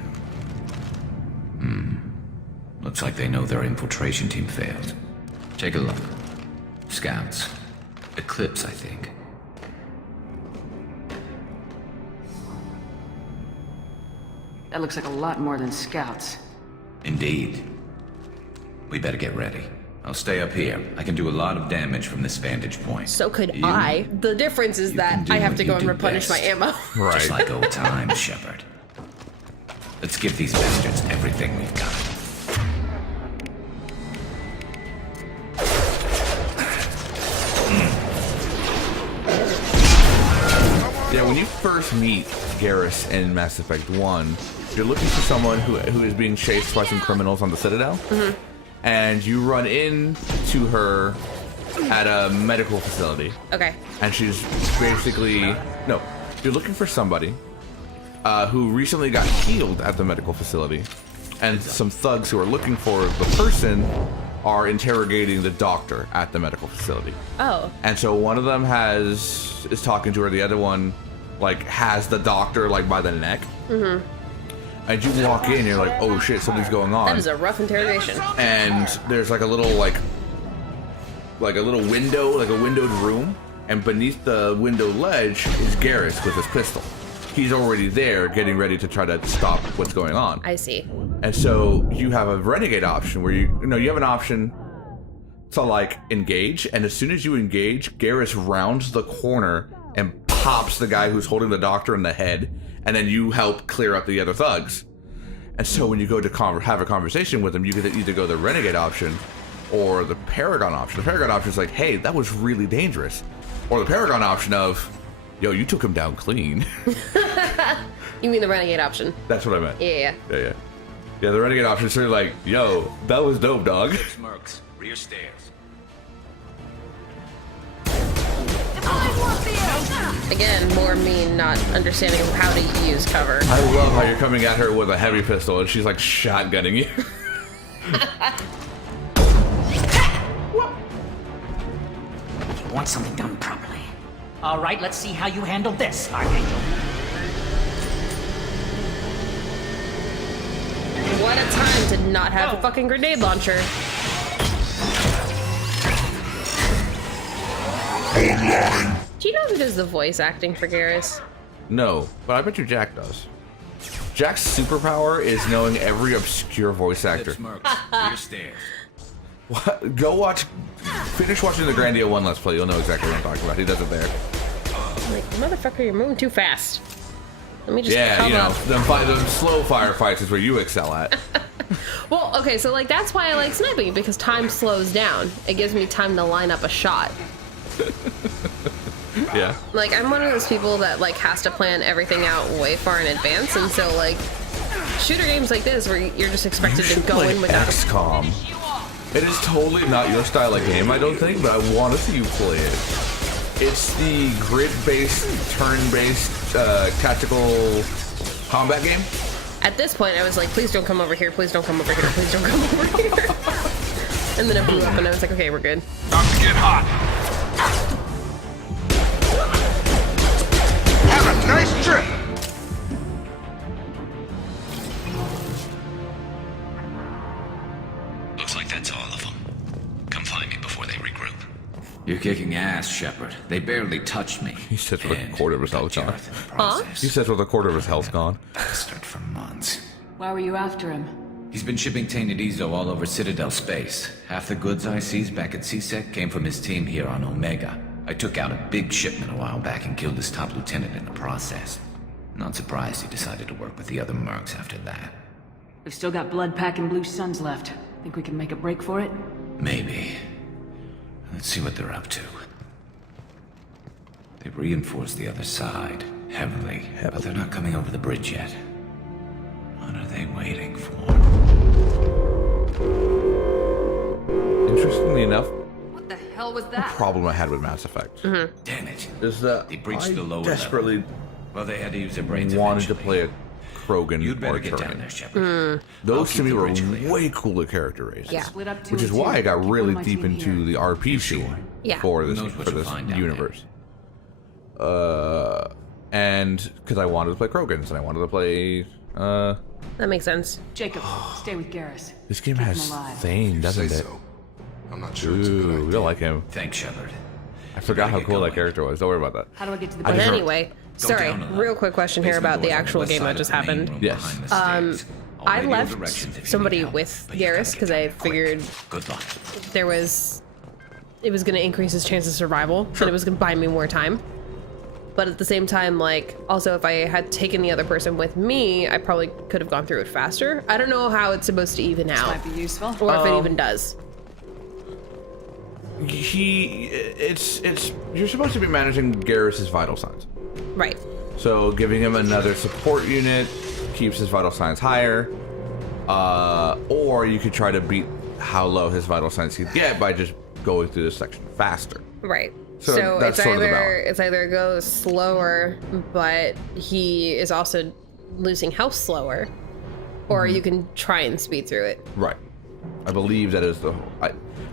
Looks like they know their infiltration team failed. Take a look. Scouts. Eclipse, I think. That looks like a lot more than scouts. Indeed. We better get ready. I'll stay up here. I can do a lot of damage from this vantage point. So could You- I. The difference is you that can do I have what to you go and do replenish my best. ammo. Right. Just like old times, Shepard. Let's give these bastards everything we've got. Yeah, when you first meet Garrus in Mass Effect 1, you're looking for someone who is being chased by some criminals on the Citadel. And you run into her at a medical facility. Okay. And she's basically... No, you're looking for somebody who recently got healed at the medical facility. And some thugs who are looking for the person are interrogating the doctor at the medical facility. Oh. And so one of them is talking to her, the other one has the doctor by the neck. And you walk in, you're like, oh shit, something's going on. That is a rough interrogation. And there's a little a little window, a windowed room, and beneath the window ledge is Garrus with his pistol. He's already there, getting ready to try to stop what's going on. I see. And so you have a renegade option where you have an option to engage, and as soon as you engage, Garrus rounds the corner and pops the guy who's holding the doctor in the head, and then you help clear up the other thugs. And so when you go to have a conversation with him, you can either go the renegade option, or the Paragon option. The Paragon option is like, hey, that was really dangerous. Or the Paragon option of, yo, you took him down clean. You mean the Renegade option? That's what I meant. Yeah. Yeah, the Renegade option is sort of like, yo, that was dope, dog. Mercs, rear stairs. Again, more me not understanding how to use cover. I love how you're coming at her with a heavy pistol and she's like shotgunning you. You want something done properly. All right, let's see how you handle this, Archangel. What a time to not have a fucking grenade launcher. Do you know who does the voice acting for Garrus? No, but I bet you Jack does. Jack's superpower is knowing every obscure voice actor. Rear stairs. What? Go watch, finish watching the Grandia 1 Let's Play, you'll know exactly what I'm talking about. He does it there. Like, motherfucker, you're moving too fast. Let me just Yeah, you know, up. the slow firefights is where you excel at. Well, okay, so like that's why I like sniping, because time slows down. It gives me time to line up a shot. Yeah. Like, I'm one of those people that like has to plan everything out way far in advance, and so like shooter games like this where you're just expected to go in without XCOM. It is totally not your style of game, I don't think, but I want to see you play it. It's the grid-based, turn-based, tactical combat game. At this point, I was like, please don't come over here, please don't come over here, please don't come over here. And then it blew up, and I was like, okay, we're good. About to get hot. Have a nice trip. Looks like that's all of them. Come find me before they regroup. You're kicking ass, Shepard. They barely touched me. He says with a quarter of his health gone. Huh? He says with a quarter of his health gone. Bastard for months. Why were you after him? He's been shipping tainted Ezo all over Citadel space. Half the goods I seized back at CSEC came from his team here on Omega. I took out a big shipment a while back and killed his top lieutenant in the process. Not surprised he decided to work with the other mercs after that. We've still got blood pack and blue suns left. Think we can make a break for it? Maybe. Let's see what they're up to. They've reinforced the other side, heavily, but they're not coming over the bridge yet. What are they waiting for? Interestingly enough, What the hell was the that? problem I had with Mass Effect Damn it. is that They breached I the lower desperately level. Well, they had to use their brains wanted to eventually. play a Krogan You'd better or get down Turing. there, Shepard. Those to keep me the were bridge clear. way cooler character races. Yeah. Split up two Which is and two. why I got Keep really one of my deep team into here. the RP scene Yeah. for Who this knows what for you'll this find down universe. And because I wanted to play Krogans and I wanted to play. That makes sense. Jacob, stay with Garrus. This game Keep him has alive. Thane, doesn't Say it? so. I'm not sure it's a good Ooh, idea. we don't like him. Thanks, Shepard. I forgot how get cool that going. character was. Don't worry about that. How do I get to the I But bridge? just- anyway, Go sorry, down a level. real quick question here Basement about the doors on actual west game side that of just the main happened. room Yes. behind the stairs. All I radio left directions if you somebody need help, with but you gotta Garrus get because down I there quick. figured Good luck. it was going to increase his chance of survival, and it was going to buy me more time. But at the same time, like, also if I had taken the other person with me, I probably could have gone through it faster. I don't know how it's supposed to even out, Might be useful. or if it even does. It's you're supposed to be managing Garrus's vital signs. Right. So giving him another support unit keeps his vital signs higher. Or you could try to beat how low his vital signs can get by just going through this section faster. Right. So So that's it's sort of the either balance. it's either goes slower, but he is also losing health slower, or Mm-hmm. you can try and speed through it. Right. I believe that is the.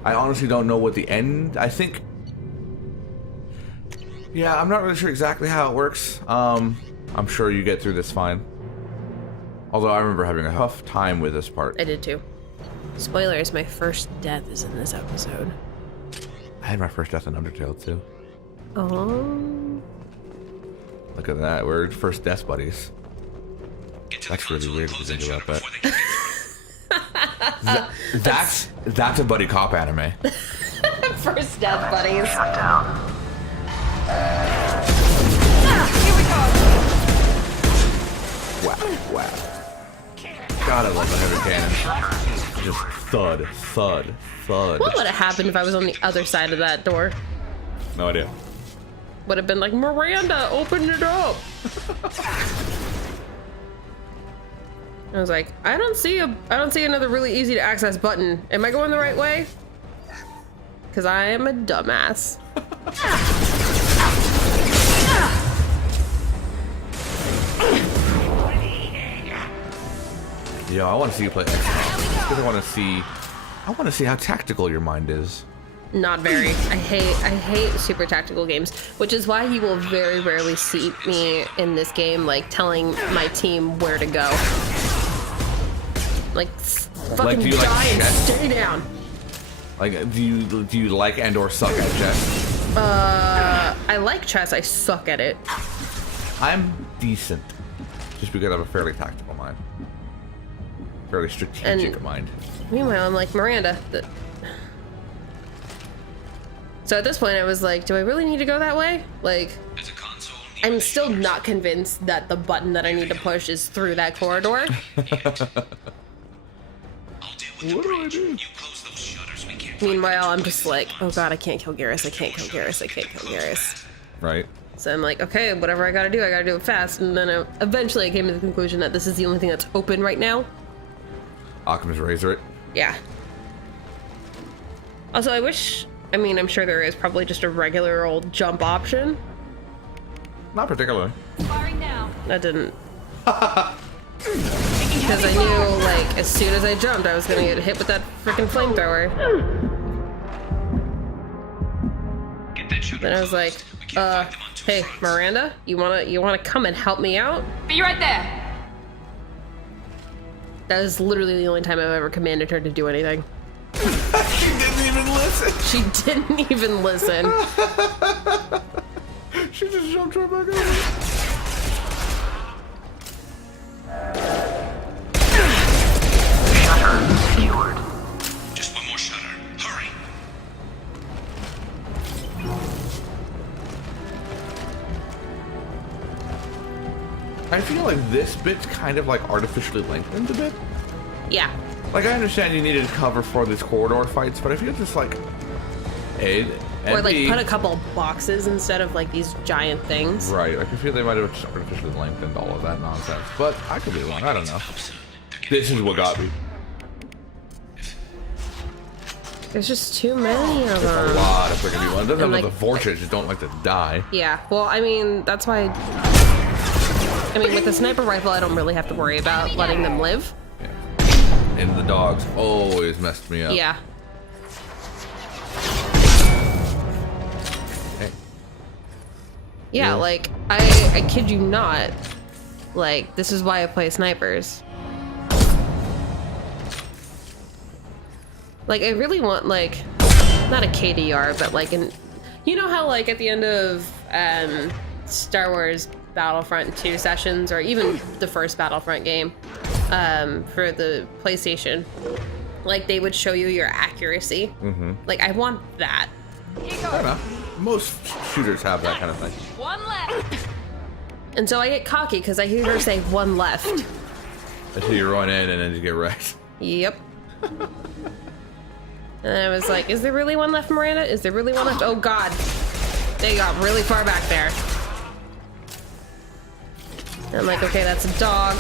I honestly don't know what the end. I think. Yeah, I'm not really sure exactly how it works. I'm sure you get through this fine. Although I remember having a tough time with this part. I did too. Spoilers: my first death is in this episode. I had my first death in Undertale too. Oh. Look at that. We're first death buddies. That's really weird if you think about that. That's a buddy cop anime. First death buddies. Wow. God, I love the heavy cannon. Just thud, thud, thud. What would have happened if I was on the other side of that door? No idea. Would have been like, Miranda, open it up. I was like, I don't see another really easy to access button. Am I going the right way? Because I am a dumbass. Yo, I want to see you play XCOM. Because I want to see how tactical your mind is. Not very. I hate super tactical games, which is why you will very rarely see me in this game like telling my team where to go. Like fucking do you die like and chess? stay down. Like, do you like and or suck at chess? I like chess. I suck at it. I'm decent, just because I have a fairly tactical mind, fairly strategic mind. Meanwhile, I'm like, Miranda. So at this point, I was like, do I really need to go that way? Like, I'm still not convinced that the button that I need to push is through that corridor. What do I do? Meanwhile, I'm just like, oh god, I can't kill Garrus. I can't kill Garrus. I can't kill Garrus. Right. So I'm like, okay, whatever I gotta do it fast. And then eventually I came to the conclusion that this is the only thing that's open right now. Occam's razor it. Yeah. Also, I'm sure there is probably just a regular old jump option. Not particularly. Firing now. That didn't. Because I knew, like, as soon as I jumped, I was gonna get hit with that freaking flamethrower. Then I was like, hey, Miranda, you wanna come and help me out? Be right there. That is literally the only time I've ever commanded her to do anything. She didn't even listen. She didn't even listen. She just jumped right back over. Shutter secured. Just one more shutter. Hurry. I feel like this bit's kind of like artificially lengthened a bit. Yeah. Like, I understand you needed cover for these corridor fights, but I feel just like A, and Or like B, put a couple boxes instead of like these giant things. right, like I feel they might have just artificially lengthened all of that nonsense. But I could be wrong, I don't know. This is what got me. There's just too many of A them. lot of freaking people. It doesn't have like, the vortex, just don't like to die. Yeah, well, I mean, that's why. I mean, with the sniper rifle, I don't really have to worry about letting them live. And the dogs always messed me up. Yeah. Hey. Yeah, like, I kid you not. Like, this is why I play snipers. Like, I really want, like, not a KDR, but like you know how, like, at the end of Star Wars Battlefront 2 sessions, or even the first Battlefront game, for the PlayStation, like, they would show you your accuracy. Mm-hmm. Like, I want that. Fair enough. Most shooters have that kind of thing. One left. And so I get cocky because I hear her say one left. Until you run in and then you get wrecked. Yep. And I was like, is there really one left, Miranda? Is there really one left? Oh god. They got really far back there. And I'm like, okay, that's a dog.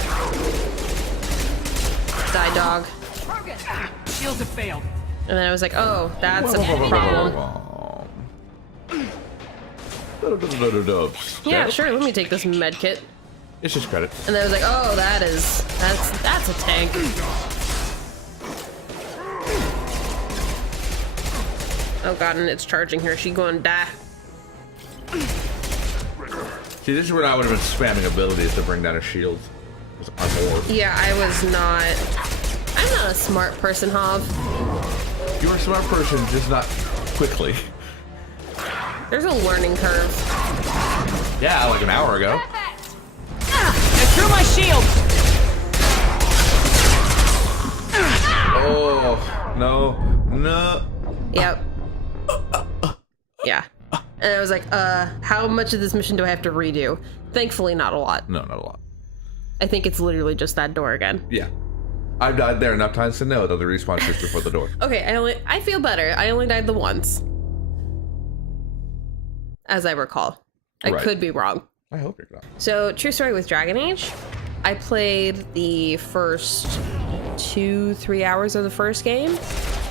Die, dog. Shields have failed. And then I was like, oh, that's a problem. Yeah, sure, let me take this med kit. It's just credit. And then I was like, oh, that's a tank. Oh god, and it's charging her. She gonna die. See, this is where I would have been spamming abilities to bring down her shield. Yeah, I was not. I'm not a smart person, Hav. You're a smart person, just not quickly. There's a learning curve. Yeah, like an hour ago. Get through my shield! Oh, no. Yep. Yeah. And I was like, how much of this mission do I have to redo? Thankfully, not a lot. No, not a lot. I think it's literally just that door again. Yeah. I've died there enough times to know that the respawn just before the door. Okay, I feel better. I only died the once. As I recall. I Right. could be wrong. I hope you're not. So, true story with Dragon Age. I played the first 2-3 hours of the first game,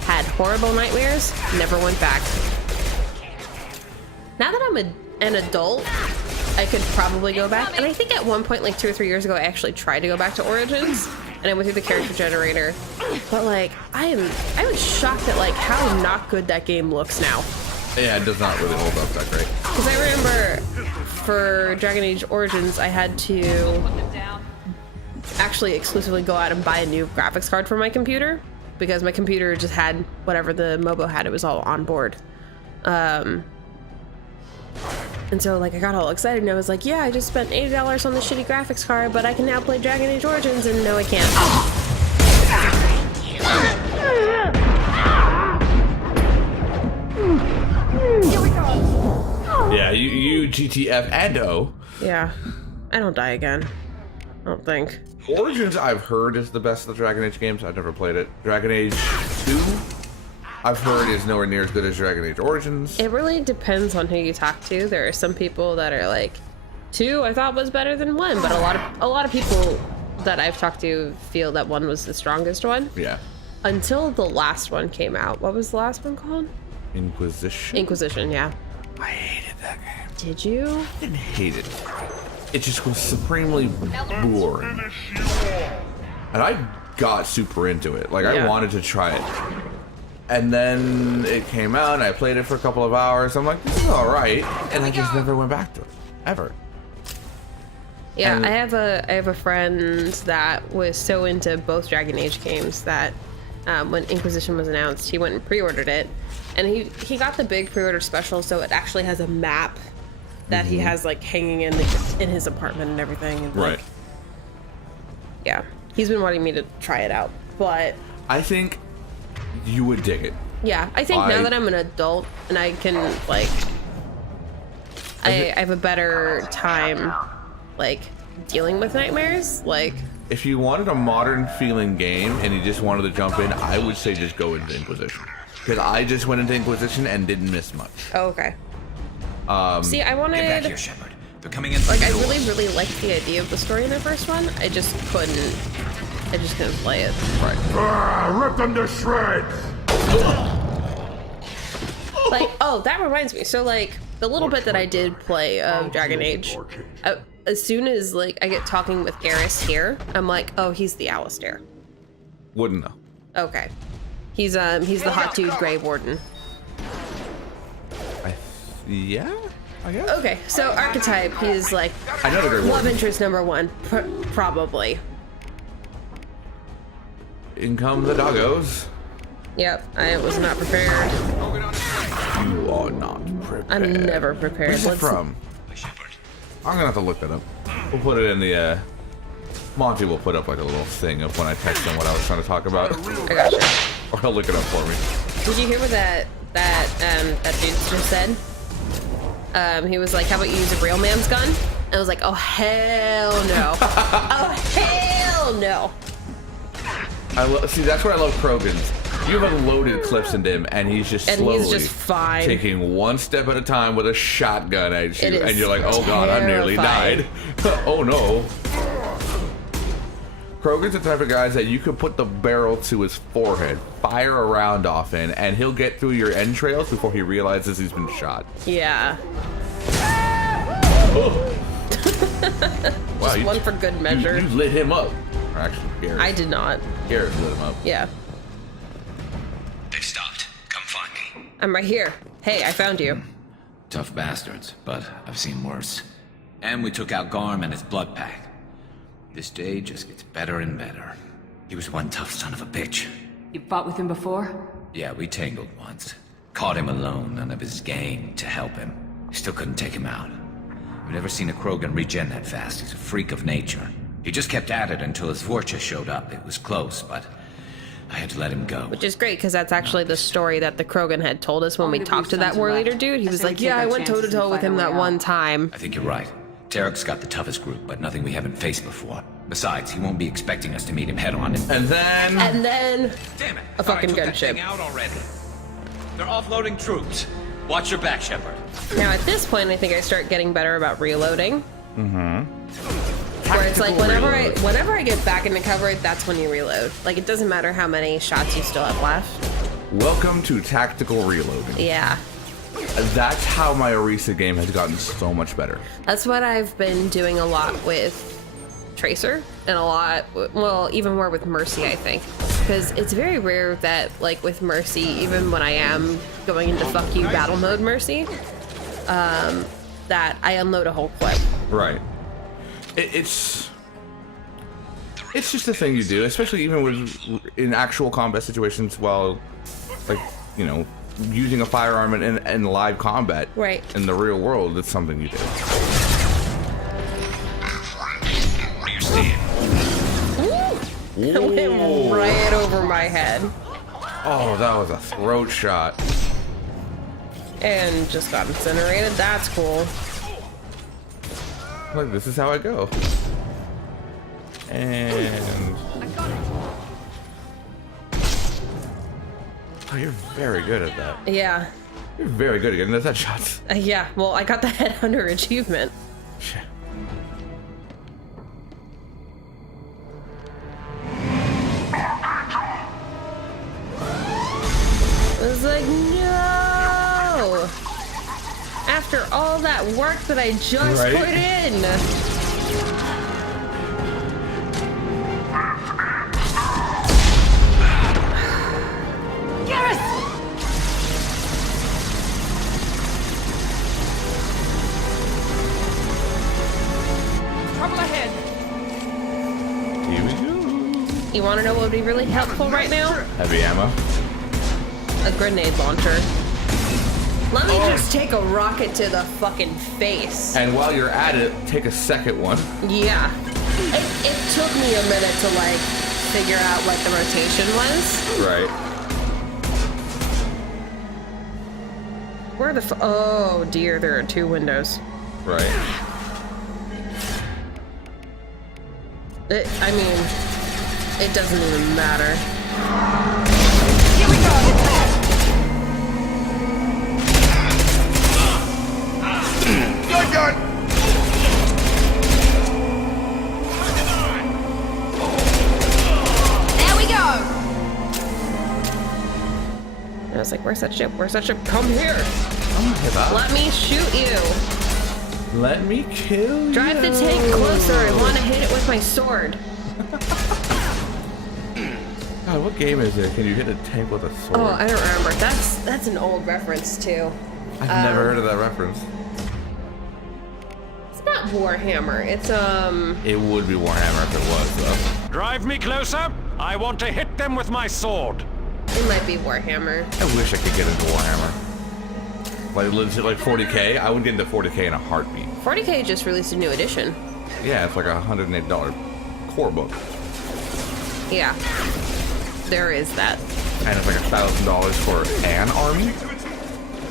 had horrible nightmares, never went back. Now that I'm an adult, I could probably go back. And I think at one point, like 2 or 3 years ago, I actually tried to go back to Origins, and I went through the character generator. But like, I was shocked at like how not good that game looks now. Yeah, it does not really hold up that great. Because I remember for Dragon Age Origins, I had to actually exclusively go out and buy a new graphics card for my computer because my computer just had whatever the MOBO had. It was all on board. And so like I got all excited and I was like, yeah, I just spent $80 on the shitty graphics card, but I can now play Dragon Age Origins, and no, I can't. Yeah, you GTF and O. Yeah, I don't die again. I don't think. Origins, I've heard, is the best of the Dragon Age games. I've never played it. Dragon Age 2, I've heard, is nowhere near as good as Dragon Age Origins. It really depends on who you talk to. There are some people that are like, 2 I thought was better than 1, but a lot of people that I've talked to feel that 1 was the strongest one. Yeah. Until the last one came out. What was the last one called? Inquisition? Inquisition, yeah. I hated that game. Did you? I didn't hate it. It just was supremely boring. And I got super into it. Like, I wanted to try it. And then it came out, and I played it for a couple of hours. I'm like, this is alright. And I just never went back to it. Ever. Yeah, And I have a friend that was so into both Dragon Age games that when Inquisition was announced, he went and pre-ordered it. And he got the big pre-order special, so it actually has a map that he has like hanging in his apartment and everything. And, like, right. Yeah, he's been wanting me to try it out, but I think you would dig it. yeah, I think now that I'm an adult and I can like, I have a better time like dealing with nightmares. Like, if you wanted a modern feeling game and you just wanted to jump in, I would say just go into Inquisition. Because I just went into Inquisition and didn't miss much. oh, okay. See, I wanted. Get back here, Shepard. They're coming in. Like, I really liked the idea of the story in the first one. I just couldn't play it. Right. Rip them to shreds! Like, oh, that reminds me. So, like, the little bit that I did play of Dragon Age, as soon as, like, I get talking with Garrus here, I'm like, oh, he's the Alistair. Wouldn't know. Okay. He's the hot dude Grey Warden. Yeah, I guess. Okay, so archetype, he's like I know the Grey love Warden. interest number 1, probably. In come the doggos. Yep, I was not prepared. You are not prepared. I'm never prepared. Where's it from? I'm gonna have to look that up. We'll put it in the, Monty will put up like a little thing of when I text him what I was trying to talk about. I gotcha. Or he'll look it up for me. Did you hear what that dude just said? He was like, how about you use a real man's gun? I was like, oh, hell no. Oh, hell no. See, that's what I love Krogan's. You have unloaded clips into him, and he's just slowly he's just fine. taking one step at a time with a shotgun at you, It is and you're like, oh god, I nearly died. Oh no. Krogan's the type of guys that you could put the barrel to his forehead, fire a round off in, and he'll get through your entrails before he realizes he's been shot. Yeah. Wow, Just one for good measure. You lit him up. Or actually, Garrett. I did not. Garrett lit him up. Yeah. They've stopped. Come find me. I'm right here. Hey, I found you. Tough bastards, but I've seen worse. And we took out Garm and his blood pack. This day just gets better and better. He was one tough son of a bitch. You fought with him before? Yeah, we tangled once. Caught him alone, none of his gang to help him. Still couldn't take him out. I've never seen a Krogan regen that fast. He's a freak of nature. He just kept at it until his Vorcha showed up. It was close, but I had to let him go. Which is great, because that's actually the story that the Krogan had told us when we talked to that war leader dude. He was like, yeah, I went toe-to-toe with him that one time. I think you're right. Tarek's got the toughest group, but nothing we haven't faced before. Besides, he won't be expecting us to meet him head on. And then... Damn it! A fucking I took that gunship. thing out already. They're offloading troops. Watch your back, Shepard. Now at this point, I think I start getting better about reloading. Mm-hmm. Where it's like whenever I get back into cover, that's when you reload. Like it doesn't matter how many shots you still have left. Welcome to tactical reloading. Yeah. That's how my Orisa game has gotten so much better. That's what I've been doing a lot with Tracer and a lot, well, even more with Mercy, I think. Because it's very rare that, like, with Mercy, even when I am going into fuck you battle mode Mercy, that I unload a whole clip. Right. It's just a thing you do, especially even with in actual combat situations while, like, you know, using a firearm in live combat. Right. In the real world, it's something you do. That went right over my head. Oh, that was a throat shot. And just got incinerated. That's cool. Look, this is how I go. And... Oh, you're very good at that. Yeah. You're very good at getting those headshots. Yeah, well, I got the Headhunter achievement. Shit. I was like, no! After all that work that I just put in! Garrus! Trouble ahead! Here we go. You want to know what would be really helpful right now? Heavy ammo. A grenade launcher. Let me just take a rocket to the fucking face. And while you're at it, take a second one. Yeah. It took me a minute to, like, figure out what the rotation was. Right. Where the oh dear, there are two windows. Right. I mean, it doesn't even matter. Here we go! Good gun! There we go! I was like, where's that ship? Where's that ship? Come here! Oh, Let me shoot you! Let me kill you. Drive the tank closer. I want to hit it with my sword. God, what game is it? Can you hit a tank with a sword? Oh, I don't remember. That's an old reference too. I've never heard of that reference. It's not Warhammer. It's It would be Warhammer if it was, though. Drive me closer. I want to hit them with my sword. It might be Warhammer. I wish I could get into Warhammer. Like legit, like 40K. I would get into 40K in a heartbeat. 40K just released a new edition. Yeah, it's like a $108 core book, Yeah, there is that. and it's like $1,000 for an army.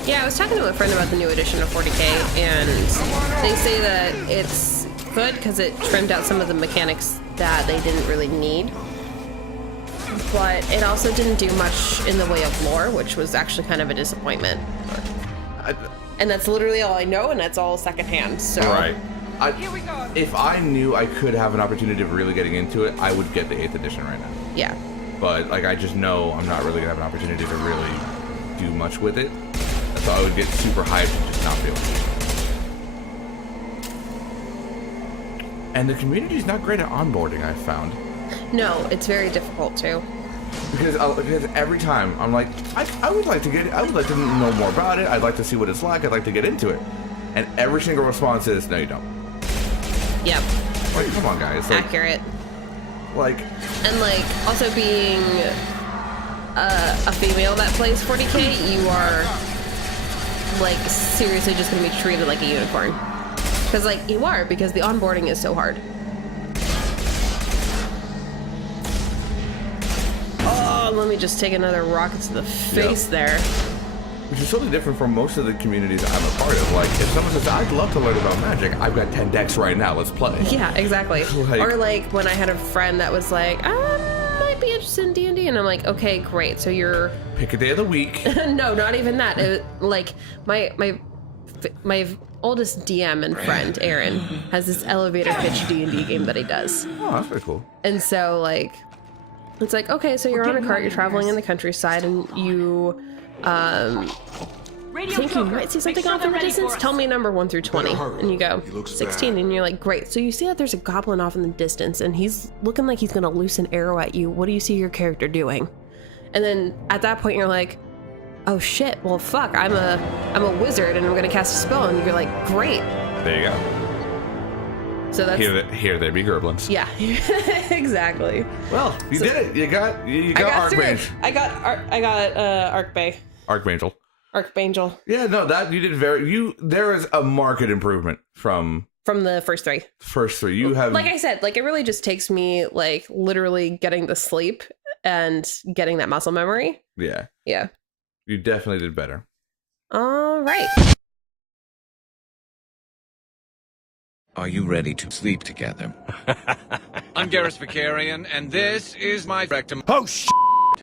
Yeah, I was talking to a friend about the new edition of 40K, and they say that it's good because it trimmed out some of the mechanics that they didn't really need. But it also didn't do much in the way of lore, which was actually kind of a disappointment. And that's literally all I know, and that's all secondhand. So Right. If I knew I could have an opportunity of really getting into it, I would get the 8th edition right now. Yeah. But like, I just know I'm not really gonna have an opportunity to really do much with it. So I would get super hyped and just not be able to. And the community's not great at onboarding, I've found. No, it's very difficult too. Because every time I'm like, I would like to know more about it. I'd like to see what it's like. I'd like to get into it. And every single response is, no, you don't. Yep. Like, come on, guys. Like, Accurate. Like. And like, also being a female that plays 40K, you are like seriously just gonna be treated like a unicorn. Because like you are, because the onboarding is so hard. Oh, let me just take another rocket to the face there. Which is totally different from most of the communities I'm a part of. Like, if someone says, I'd love to learn about magic, I've got 10 decks right now, let's play. Yeah, exactly. Like- Or like when I had a friend that was like, I might be interested in D&D, and I'm like, okay, great. So you're Pick a day of the week. no, not even that. Like my oldest DM and friend, Aaron, has this elevator pitch D&D game that he does. Oh, that's pretty cool. And so like it's like, okay, so you're on a cart, you're traveling in the countryside, and you think you might see something off in the distance. Tell me a number 1 through 20. And you go 16, and you're like, great. So you see that there's a goblin off in the distance, and he's looking like he's gonna loose an arrow at you. What do you see your character doing? And then at that point you're like, oh shit, well fuck, I'm a wizard and I'm gonna cast a spell, and you're like, great. There you go. So that's Here they be goblins. yeah. Exactly. Well, you did it. You got Archmage. I got Archbay. Archangel. Archangel. Yeah, no, that you did there is a market improvement from the first 3. First 3. You have, like I said, like it really just takes me like literally getting the sleep and getting that muscle memory. Yeah. Yeah. You definitely did better. All right. Are you ready to sleep together? I'm Garrus Vicarian, and this is my rectum. Oh, shit!